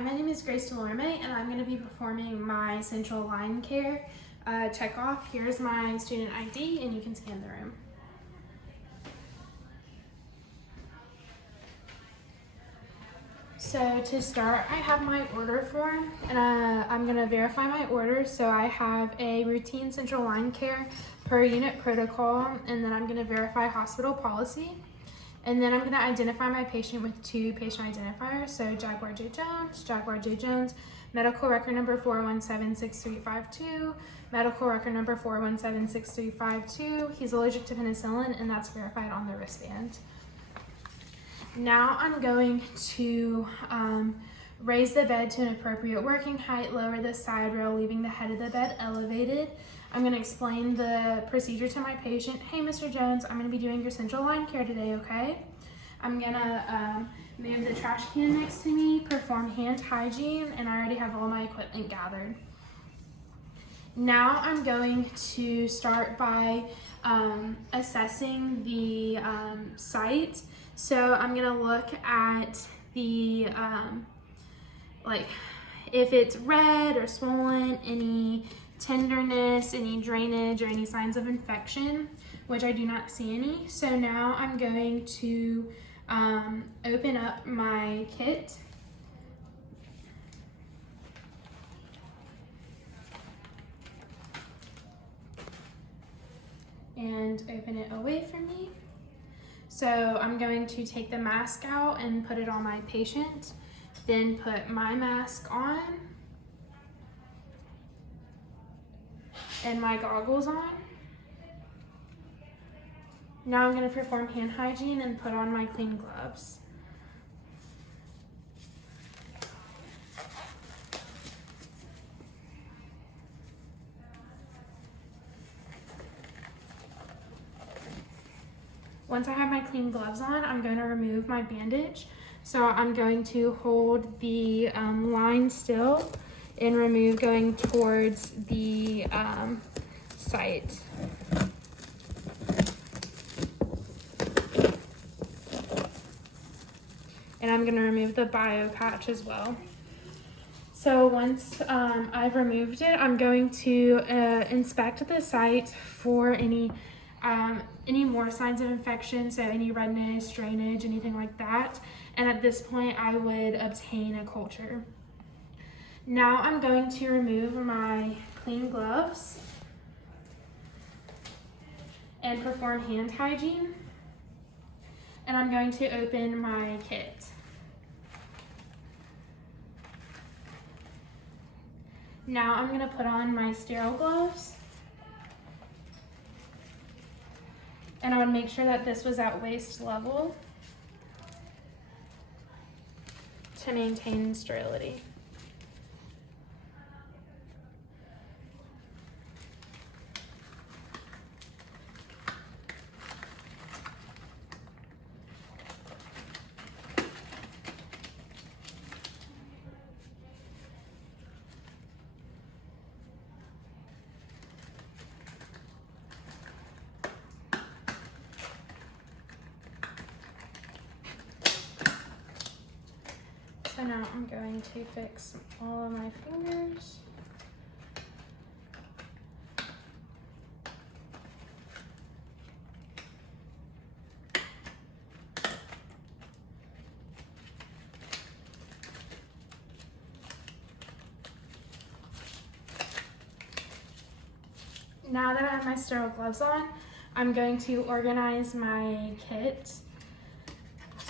my name is Grace Delorme, and I'm going to be performing my central line care checkoff. Here's my student ID, and you can scan the room. So to start, I have my order form, and I'm going to verify my order. So I have a routine central line care per unit protocol, and then I'm going to verify hospital policy. And then I'm going to identify my patient with two patient identifiers. So Jaguar J. Jones, medical record number 4176352, medical record number 4176352. He's allergic to penicillin, and that's verified on the wristband. Now I'm going to raise the bed to an appropriate working height, lower the side rail, leaving the head of the bed elevated. I'm going to explain the procedure to my patient. Hey, Mr. Jones, I'm going to be doing your central line care today, okay? I'm going to move the trash can next to me, perform hand hygiene, and I already have all my equipment gathered. Now I'm going to start by assessing the site. So I'm going to look at the, if it's red or swollen, any tenderness, any drainage, or any signs of infection, which I do not see any. So now I'm going to open up my kit. And open it away from me. So I'm going to take the mask out and put it on my patient, then put my mask on and my goggles on. Now I'm going to perform hand hygiene and put on my clean gloves. Once I have my clean gloves on, I'm going to remove my bandage. So I'm going to hold the line still and remove going towards the site. And I'm going to remove the bio patch as well. So once I've removed it, I'm going to inspect the site for any more signs of infection, so any redness, drainage, anything like that. And at this point, I would obtain a culture. Now I'm going to remove my clean gloves and perform hand hygiene. And I'm going to open my kit. Now I'm going to put on my sterile gloves. And I would make sure that this was at waist level to maintain sterility. So now I'm going to fix all of my fingers. Now that I have my sterile gloves on, I'm going to organize my kit.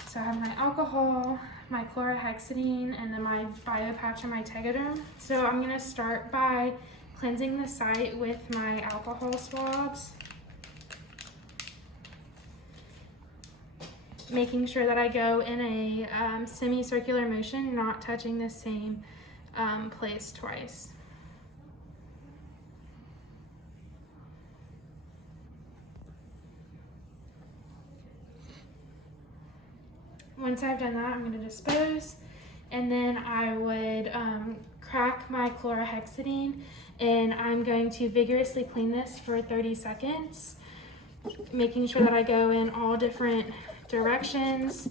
So I have my alcohol, my chlorhexidine, and then my bio patch and my Tegaderm. So I'm going to start by cleansing the site with my alcohol swabs, making sure that I go in a semicircular motion, not touching the same place twice. Once I've done that, I'm going to dispose, and then I would crack my chlorhexidine, and I'm going to vigorously clean this for 30 seconds, making sure that I go in all different directions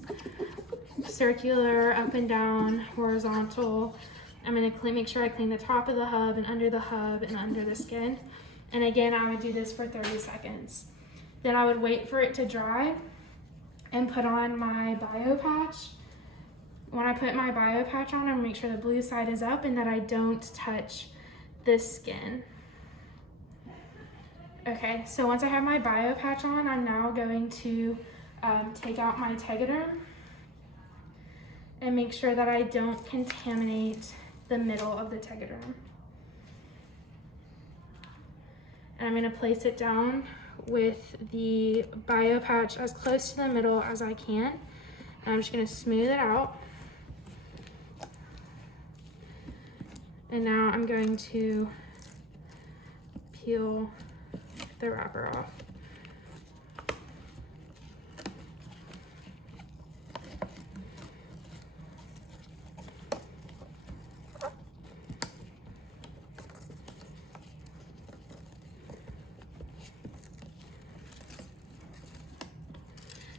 circular, up and down, horizontal. I'm gonna make sure I clean the top of the hub and under the skin. And again, I would do this for 30 seconds. Then I would wait for it to dry and put on my bio patch. When I put my bio patch on, I'm gonna make sure the blue side is up and that I don't touch the skin. Okay, so once I have my bio patch on, I'm now going to take out my Tegaderm and make sure that I don't contaminate the middle of the Tegaderm. And I'm gonna place it down with the bio patch as close to the middle as I can. And I'm just gonna smooth it out. And now I'm going to peel the wrapper off.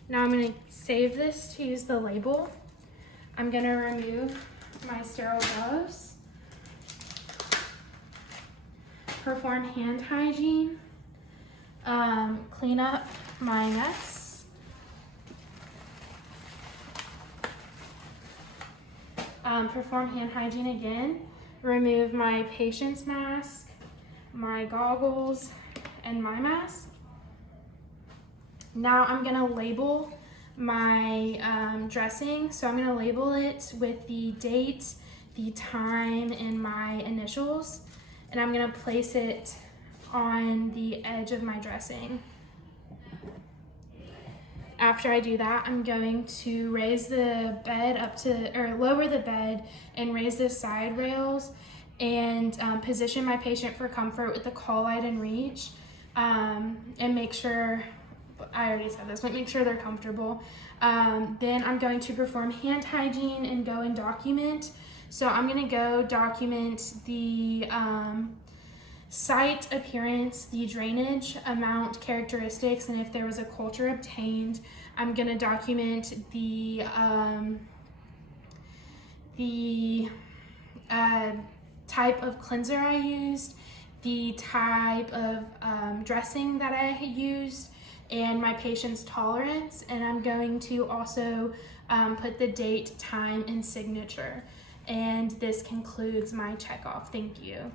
Now I'm going to save this to use the label. I'm going to remove my sterile gloves, perform hand hygiene, clean up my mess, perform hand hygiene again, remove my patient's mask, my goggles, and my mask. Now I'm gonna label my dressing. So I'm gonna label it with the date, the time, and my initials. And I'm gonna place it on the edge of my dressing. After I do that, I'm going to raise the bed lower the bed and raise the side rails and position my patient for comfort with the call light in reach, and make sure, I already said this, but make sure they're comfortable. Then I'm going to perform hand hygiene and go and document. So I'm gonna go document the site appearance, the drainage amount characteristics, and if there was a culture obtained. I'm gonna document the type of cleanser I used, the type of dressing that I used, and my patient's tolerance. And I'm going to also put the date, time, and signature. And this concludes my checkoff. Thank you.